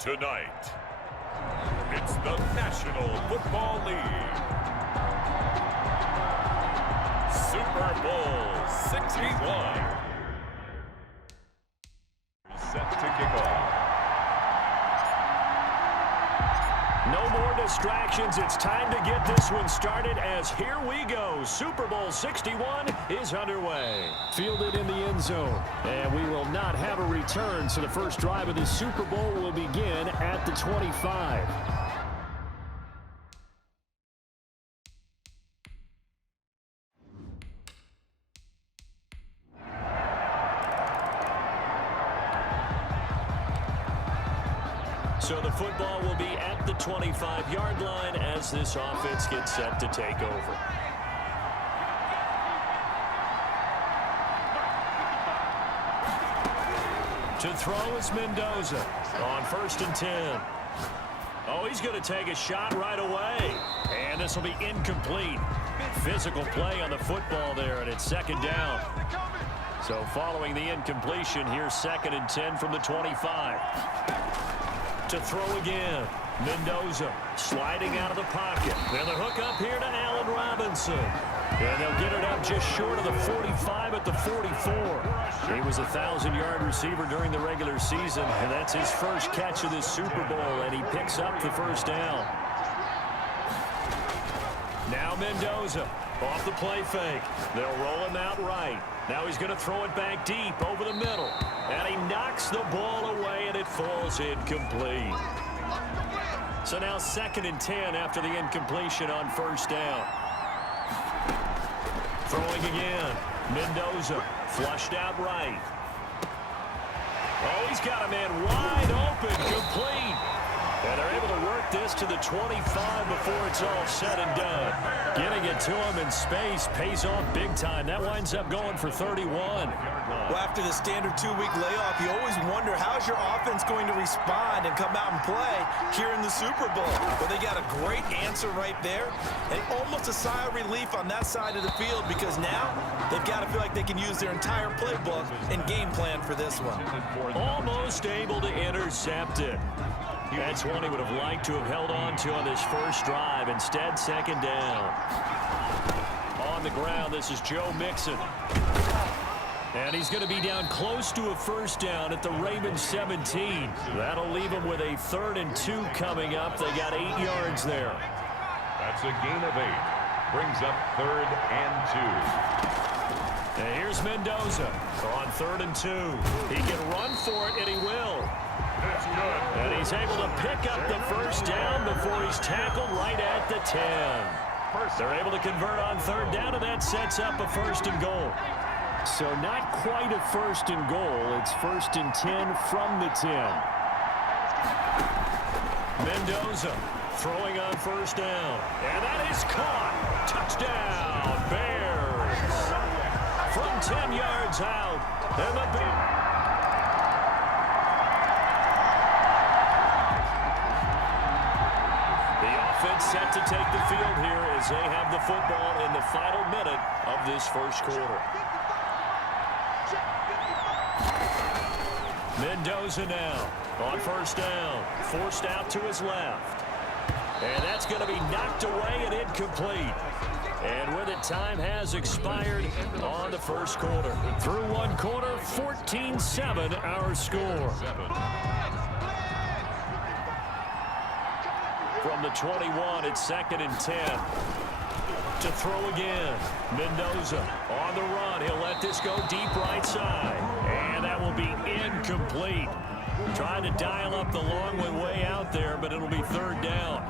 Tonight, it's the National Football League Super Bowl 61. Set to kick off. No more distractions. It's time to get this one started as here we go. Super Bowl 61 is underway. Fielded in the end zone. And we will not have a return, so the first drive of the Super Bowl will begin at the 25. So the football will be at the 25-yard line as this offense gets set to take over. To throw is Mendoza on 1st and 10. Oh, he's going to take a shot right away. And this will be incomplete. Physical play on the football there, and it's 2nd down. So following the incompletion, here's 2nd and 10 from the 25. To throw again. Mendoza sliding out of the pocket. And the hook up here to Allen Robinson. And they'll get it up just short of the 45 at the 44. He was a 1,000-yard receiver during the regular season, and that's his first catch of this Super Bowl, and he picks up the first down. Now Mendoza off the play fake. They'll roll him out right. Now he's going to throw it back deep over the middle. And he knocks the ball away, and it falls incomplete. So now 2nd and 10 after the incompletion on 1st down. Throwing again. Mendoza flushed out right. Oh, he's got a man wide open, complete. And they're able to work this to the 25 before it's all said and done. Getting it to him in space pays off big time. That winds up going for 31. Well, after the standard 2-week layoff, you always wonder how's your offense going to respond and come out and play here in the Super Bowl. Well, they got a great answer right there, and almost a sigh of relief on that side of the field because now they've got to feel like they can use their entire playbook and game plan for this one. Almost able to intercept it. That's one he would have liked to have held on to on this first drive. Instead, 2nd down. On the ground, this is Joe Mixon. And he's going to be down close to a 1st down at the Ravens 17. That'll leave him with a 3rd and 2 coming up. They got 8 yards there. That's a gain of 8. Brings up 3rd and 2. And here's Mendoza on 3rd and 2. He can run for it, and he will. That's good. And he's able to pick up the 1st down before he's tackled right at the 10. They're able to convert on 3rd down, and that sets up a 1st and goal. So not quite a 1st and goal. It's 1st and 10 from the 10. Mendoza throwing on 1st down. And that is caught. Touchdown, Bears. From 10 yards out. And the Bears. Set to take the field here as they have the football in the final minute of this first quarter. Mendoza now on 1st down. Forced out to his left. And that's going to be knocked away and incomplete. And with it, time has expired on the first quarter. Through one quarter, 14-7 our score. From the 21, it's 2nd and 10. To throw again. Mendoza on the run. He'll let this go deep right side. And that will be incomplete. Trying to dial up the long way out there, but it'll be 3rd down.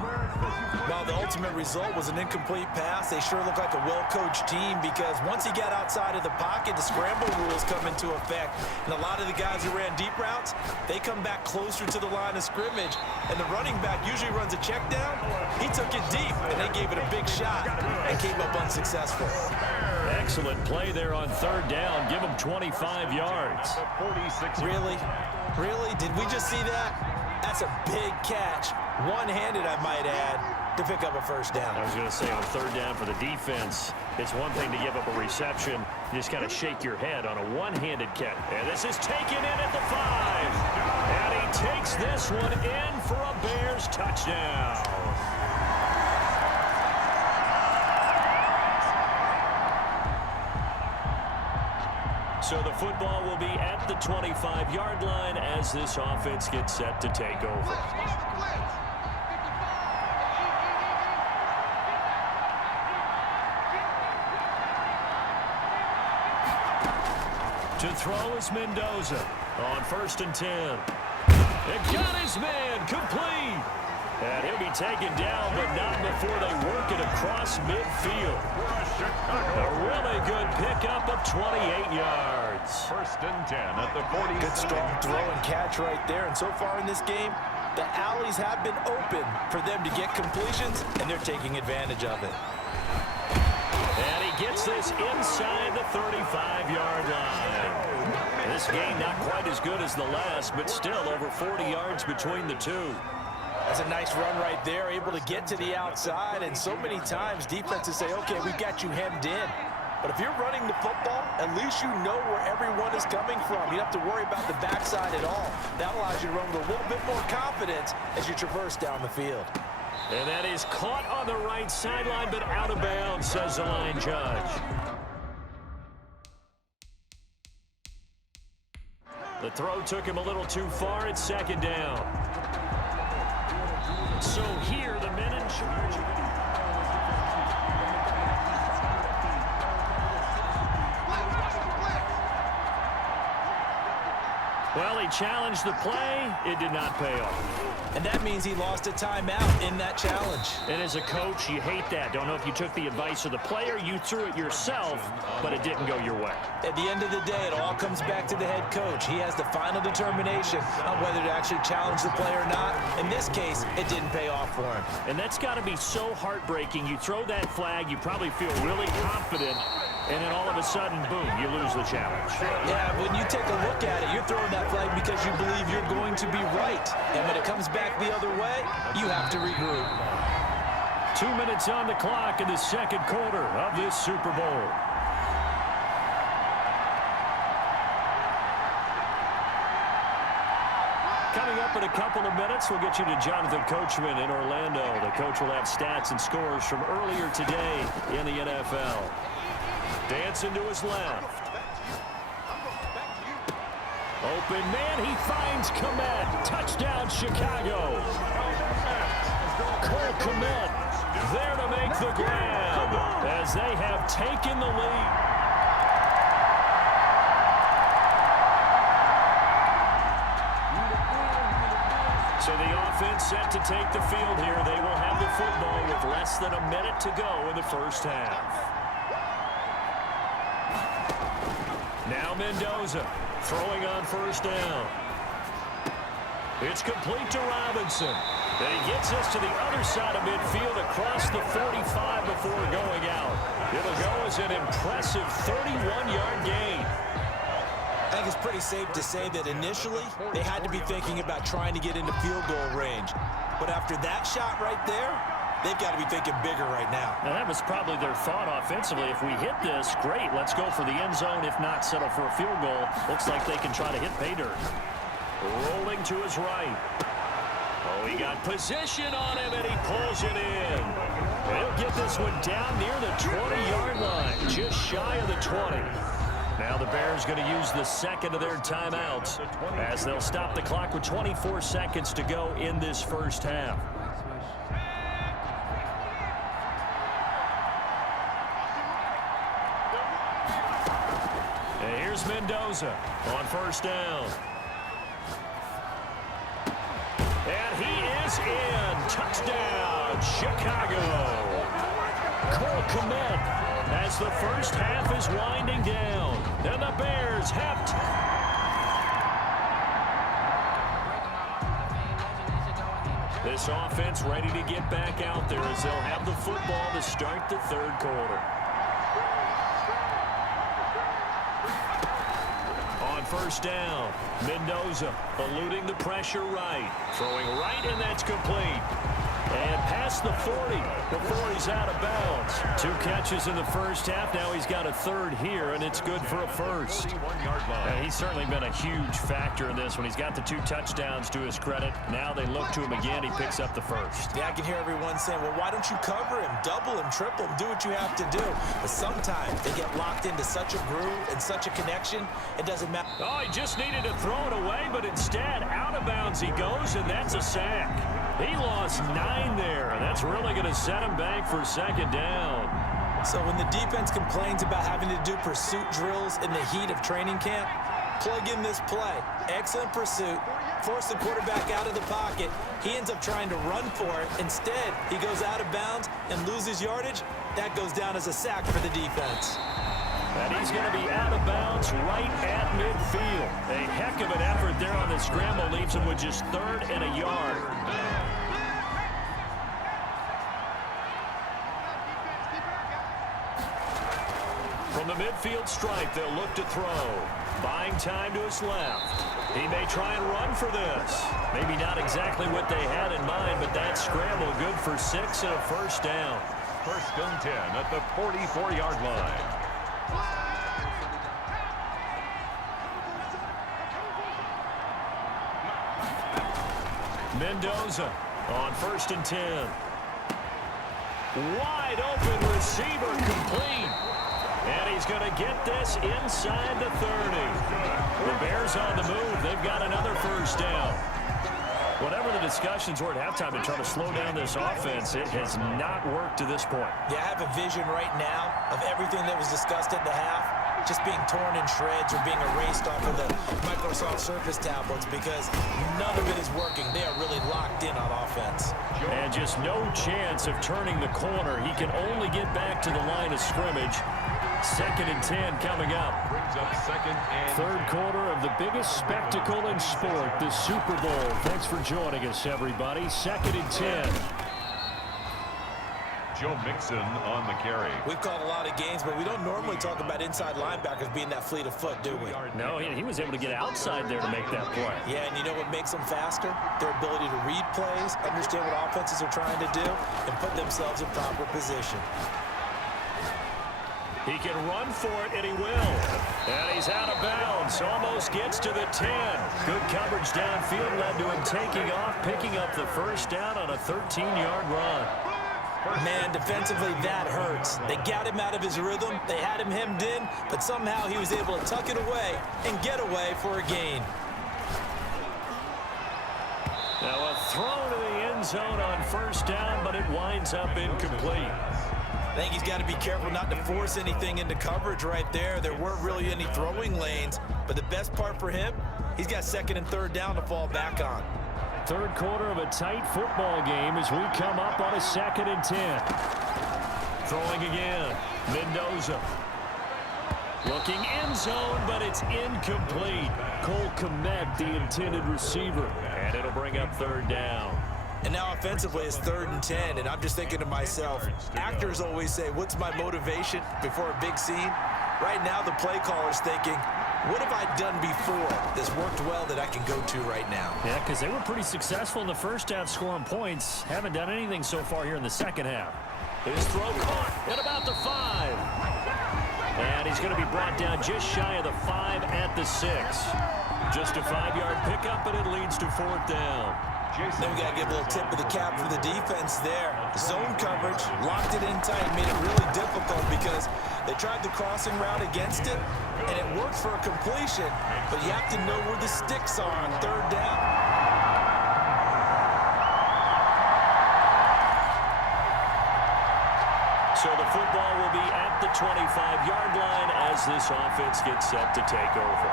Well, the ultimate result was an incomplete pass. They sure look like a well-coached team because once he got outside of the pocket, the scramble rules come into effect. And a lot of the guys who ran deep routes, they come back closer to the line of scrimmage. And the running back usually runs a check down. He took it deep, and they gave it a big shot and came up unsuccessful. Excellent play there on 3rd down. Give him 25 yards. Really? Really? Did we just see that? That's a big catch. One-handed, I might add, to pick up a 1st down. I was going to say on 3rd down for the defense, it's one thing to give up a reception. You just kind of shake your head on a one-handed catch. And this is taken in at the 5. And he takes this one in for a Bears touchdown. So the football will be at the 25-yard line as this offense gets set to take over. To throw is Mendoza on 1st and 10. And got his man complete. And he'll be taken down, but not before they work it across midfield. A really good pickup of 28 yards. 1st and 10 at the 40. Good strong throw and catch right there. And so far in this game, the alleys have been open for them to get completions, and they're taking advantage of it. And he gets this inside the 35-yard line. This game not quite as good as the last, but still over 40 yards between the two. That's a nice run right there, able to get to the outside. And so many times defenses say, okay, we've got you hemmed in. But if you're running the football, at least you know where everyone is coming from. You don't have to worry about the backside at all. That allows you to run with a little bit more confidence as you traverse down the field. And that is caught on the right sideline, but out of bounds, says the line judge. The throw took him a little too far. It's 2nd down. So here, the men in charge. Well, he challenged the play. It did not pay off. And that means he lost a timeout in that challenge. And as a coach, you hate that. Don't know if you took the advice of the player, you threw it yourself, but it didn't go your way. At the end of the day, it all comes back to the head coach. He has the final determination on whether to actually challenge the play or not. In this case, it didn't pay off for him. And that's got to be so heartbreaking. You throw that flag, you probably feel really confident, and then all of a sudden, boom, you lose the challenge. Yeah, when you take a look at it, you're throwing that flag because you believe you're going to be right. And when it comes back the other way, you have to regroup. 2 minutes on the clock in the 2nd quarter of this Super Bowl. Coming up in a couple of minutes, we'll get you to Jonathan Coachman in Orlando. The coach will have stats and scores from earlier today in the NFL. Dancing to his left. Open man, he finds Kmet. Touchdown, Chicago. Cole Kmet there to make the grab as they have taken the lead. So the offense set to take the field here. They will have the football with less than a minute to go in the first half. Now Mendoza throwing on 1st down. It's complete to Robinson. And he gets us to the other side of midfield across the 45 before going out. It'll go as an impressive 31-yard gain. I think it's pretty safe to say that initially they had to be thinking about trying to get into field goal range. But after that shot right there, they've got to be thinking bigger right now. Now, that was probably their thought offensively. If we hit this, great. Let's go for the end zone. If not, settle for a field goal. Looks like they can try to hit pay dirt. Rolling to his right. Oh, he got position on him, and he pulls it in. He'll get this one down near the 20-yard line, just shy of the 20. Now the Bears going to use the second of their timeouts as they'll stop the clock with 24 seconds to go in this first half. And here's Mendoza on 1st down. And he is in. Touchdown, Chicago. Cole Kmet as the first half is winding down. And the Bears have... This offense ready to get back out there as they'll have the football to start the 3rd quarter. On 1st down, Mendoza eluding the pressure right. Throwing right, and that's complete. And past the 40 before he's out of bounds. 2 catches in the first half. Now he's got a third here, and it's good for a first. And he's certainly been a huge factor in this one. He's got the 2 touchdowns to his credit. Now they look to him again. He picks up the first. Yeah, I can hear everyone saying, well, why don't you cover him, double him, triple him, do what you have to do. But sometimes they get locked into such a groove and such a connection, it doesn't matter. Oh, he just needed to throw it away, but instead, out of bounds he goes, and that's a sack. He lost 9 there, and that's really going to set him back for second down. So when the defense complains about having to do pursuit drills in the heat of training camp, plug in this play. Excellent pursuit. Force the quarterback out of the pocket. He ends up trying to run for it. Instead, he goes out of bounds and loses yardage. That goes down as a sack for the defense. And he's going to be out of bounds right at midfield. A heck of an effort there on the scramble. Leaves him with just 3rd and a yard. From the midfield stripe, they'll look to throw. Buying time to his left. He may try and run for this. Maybe not exactly what they had in mind, but that scramble good for 6 and a first down. 1st and 10 at the 44-yard line. Mendoza on 1st and 10. Wide open receiver complete. And he's going to get this inside the 30. The Bears on the move. They've got another first down. Whatever the discussions were at halftime to try to slow down this offense, it has not worked to this point. Yeah, I have a vision right now of everything that was discussed at the half just being torn in shreds or being erased off of the Microsoft Surface tablets because none of it is working. They are really locked in on offense. And just no chance of turning the corner. He can only get back to the line of scrimmage. 2nd and 10 coming up. Brings up 2nd and 3rd quarter of the biggest spectacle in sport, the Super Bowl. Thanks for joining us, everybody. 2nd and 10. Joe Mixon on the carry. We've called a lot of games, but we don't normally talk about inside linebackers being that fleet of foot, do we? No, he was able to get outside there to make that play. Yeah, and you know what makes them faster? Their ability to read plays, understand what offenses are trying to do, and put themselves in proper position. He can run for it, and he will. And he's out of bounds. Almost gets to the 10. Good coverage downfield led to him taking off, picking up the first down on a 13-yard run. Man, defensively, that hurts. They got him out of his rhythm. They had him hemmed in, but somehow he was able to tuck it away and get away for a gain. Now a throw to the end zone on first down, but it winds up incomplete. I think he's got to be careful not to force anything into coverage right there. There weren't really any throwing lanes, but the best part for him, he's got 2nd and 3rd down to fall back on. 3rd quarter of a tight football game as we come up on a 2nd and 10. Throwing again. Mendoza. Looking end zone, but it's incomplete. Cole Kmet, the intended receiver. And it'll bring up 3rd down. And now offensively it's 3rd and 10, and I'm just thinking to myself, actors always say, what's my motivation before a big scene? Right now the play caller's thinking, what have I done before that's worked well that I can go to right now? Yeah, because they were pretty successful in the first half scoring points. Haven't done anything so far here in the second half. His throw caught at about the 5. And he's going to be brought down just shy of the 5 at the 6. Just a 5-yard pickup, and it leads to 4th down. Then we got to give a little tip of the cap for the defense there. Zone coverage, locked it in tight, made it really difficult because they tried the crossing route against it, and it worked for a completion, but you have to know where the sticks are on 3rd down. So the football will be at the 25-yard line as this offense gets set to take over.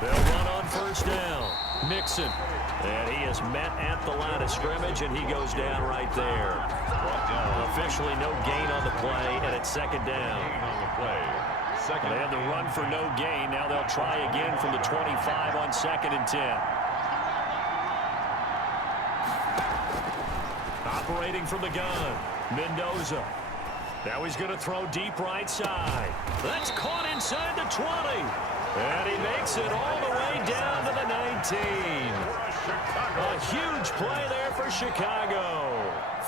They'll run on first down. Mixon. And he is met at the line of scrimmage, and he goes down right there. Officially no gain on the play, and it's 2nd down. They had the run for no gain. Now they'll try again from the 25 on 2nd and 10. Operating from the gun, Mendoza. Now he's going to throw deep right side. That's caught inside the 20. And he makes it all the way down to the 19. A huge play there for Chicago.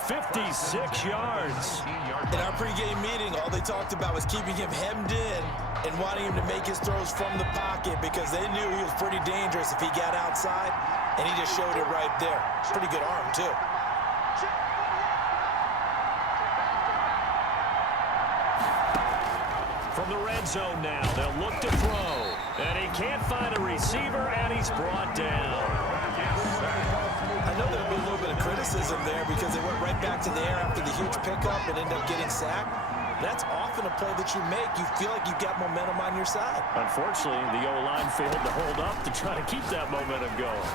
56 yards. In our pregame meeting, all they talked about was keeping him hemmed in and wanting him to make his throws from the pocket because they knew he was pretty dangerous if he got outside, and he just showed it right there. Pretty good arm, too. From the red zone now, they'll look to throw. And he can't find a receiver, and he's brought down. I know there'll be a little bit of criticism there because they went right back to the air after the huge pickup and ended up getting sacked. That's often a play that you make. You feel like you've got momentum on your side. Unfortunately, the O-line failed to hold up to try to keep that momentum going.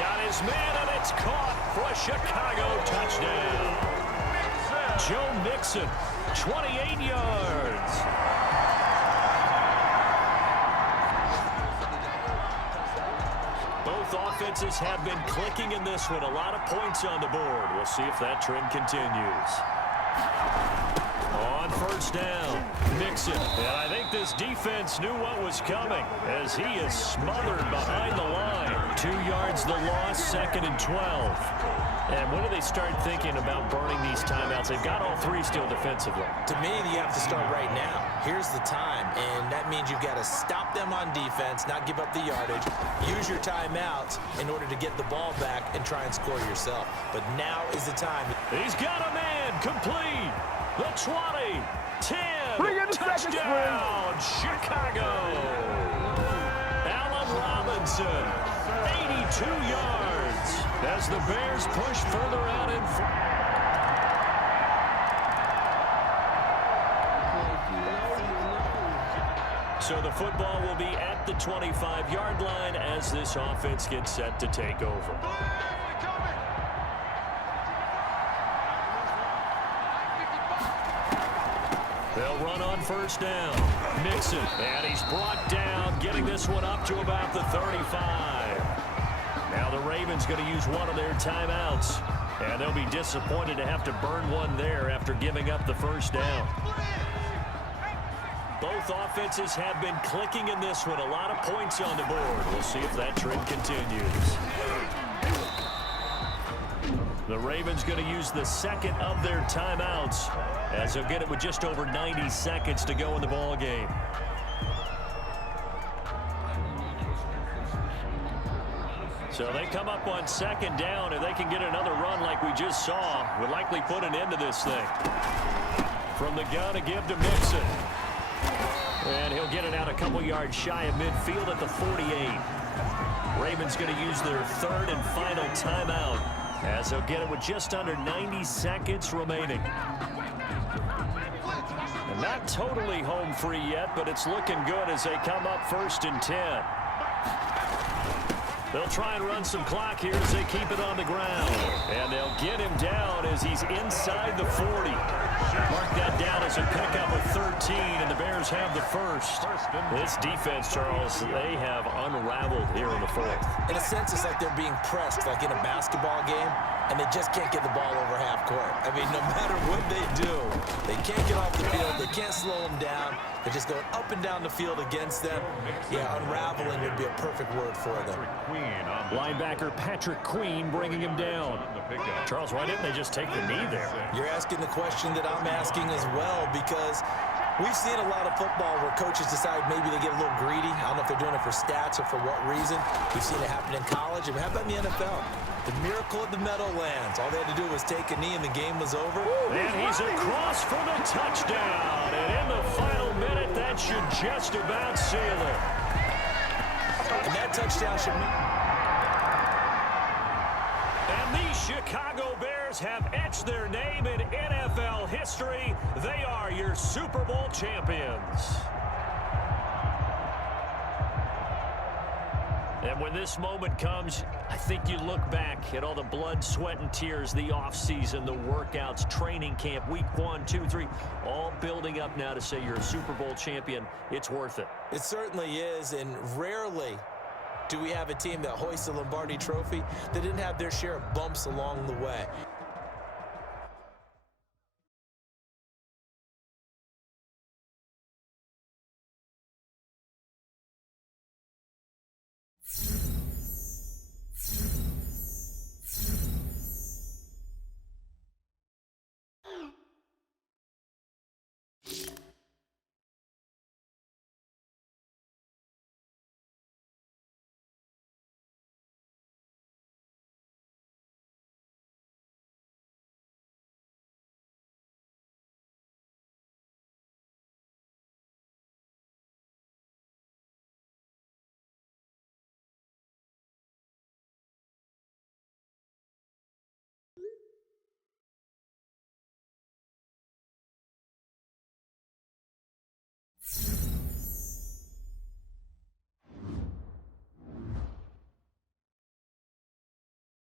Got his man, and it's caught for a Chicago touchdown. Joe Mixon, 28 yards. Both offenses have been clicking in this one. A lot of points on the board. We'll see if that trend continues. On first down, Mixon. And I think this defense knew what was coming as he is smothered behind the line. 2 yards the loss, 2nd and 12. And when do they start thinking about burning these timeouts? They've got all three still defensively. To me, you have to start right now. Here's the time, and that means you've got to stop them on defense, not give up the yardage, use your timeouts in order to get the ball back and try and score yourself. But now is the time. He's got a man complete. The 20, 10, touchdown, Chicago. Allen Robinson, 82 yards as the Bears push further out in front. So the football will be at the 25-yard line as this offense gets set to take over. They'll run on first down. Mixon, and he's brought down, getting this one up to about the 35. Now the Ravens going to use one of their timeouts, and they'll be disappointed to have to burn one there after giving up the first down. Both offenses have been clicking in this one. A lot of points on the board. We'll see if that trend continues. The Ravens going to use the second of their timeouts as they'll get it with just over 90 seconds to go in the ball game. So they come up on second down. If they can get another run like we just saw, would likely put an end to this thing. From the gun to give to Mixon. And he'll get it out a couple yards shy of midfield at the 48. Ravens going to use their third and final timeout as they'll get it with just under 90 seconds remaining. And not totally home free yet, but it's looking good as they come up 1st and 10. They'll try and run some clock here as they keep it on the ground. And they'll get him down as he's inside the 40. Mark that down as a pickup of 13, and the Bears have the first. This defense, Charles, they have unraveled here in the fourth. In a sense, it's like they're being pressed, like in a basketball game, and they just can't get the ball over half court. I mean, no matter what they do, they can't get off the field. They can't slow them down. They're just going up and down the field against them. Yeah, unraveling would be a perfect word for them. Linebacker Patrick Queen bringing him down. Charles, why didn't they just take the knee there? You're asking the question that I'm asking as well, because we've seen a lot of football where coaches decide maybe they get a little greedy. I don't know if they're doing it for stats or for what reason. We've seen it happen in college, and how about in the NFL? The miracle of the Meadowlands. All they had to do was take a knee, and the game was over. And he's across for the touchdown. And in the final minute, that should just about seal it. And that touchdown should... And the Chicago Bears have etched their name in NFL history. They are your Super Bowl champions. And when this moment comes, I think you look back at all the blood, sweat, and tears, the offseason, the workouts, training camp, week 1, 2, 3, all building up now to say you're a Super Bowl champion. It's worth it. It certainly is, and rarely do we have a team that hoists the Lombardi Trophy that didn't have their share of bumps along the way.